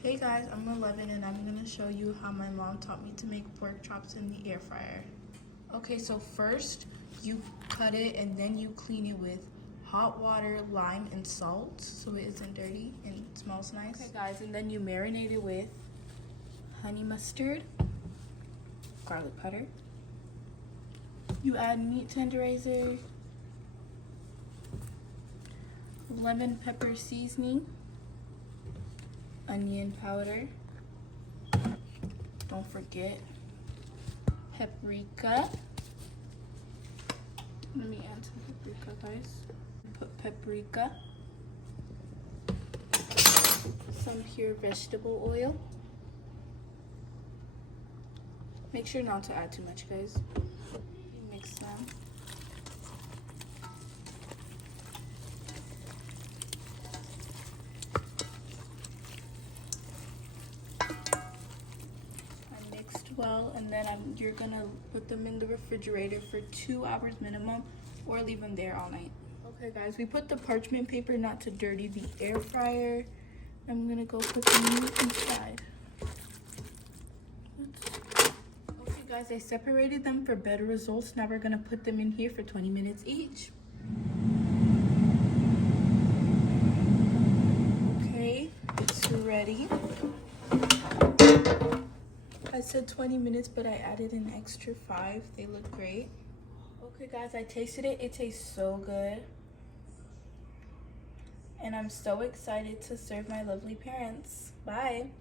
Hey guys, I'm 11 and I'm gonna show you how my mom taught me to make pork chops in the air fryer. Okay, so first you cut it and then you clean it with hot water, lime, and salt so it isn't dirty and it smells nice. Okay guys, and then you marinate it with honey mustard, garlic powder. You add meat tenderizer, lemon pepper seasoning, onion powder, don't forget paprika. Let me add some paprika, guys. Put paprika, some pure vegetable oil. Make sure not to add too much, guys. Mix them. Well, and then you're gonna put them in the refrigerator for 2 hours minimum, or leave them there all night. Okay guys, we put the parchment paper not to dirty the air fryer. I'm gonna go put the meat inside. Okay guys, I separated them for better results. Now we're gonna put them in here for 20 minutes each. Okay, it's ready. I said 20 minutes, but I added an extra 5. They look great. Okay guys, I tasted it. It tastes so good. And I'm so excited to serve my lovely parents. Bye.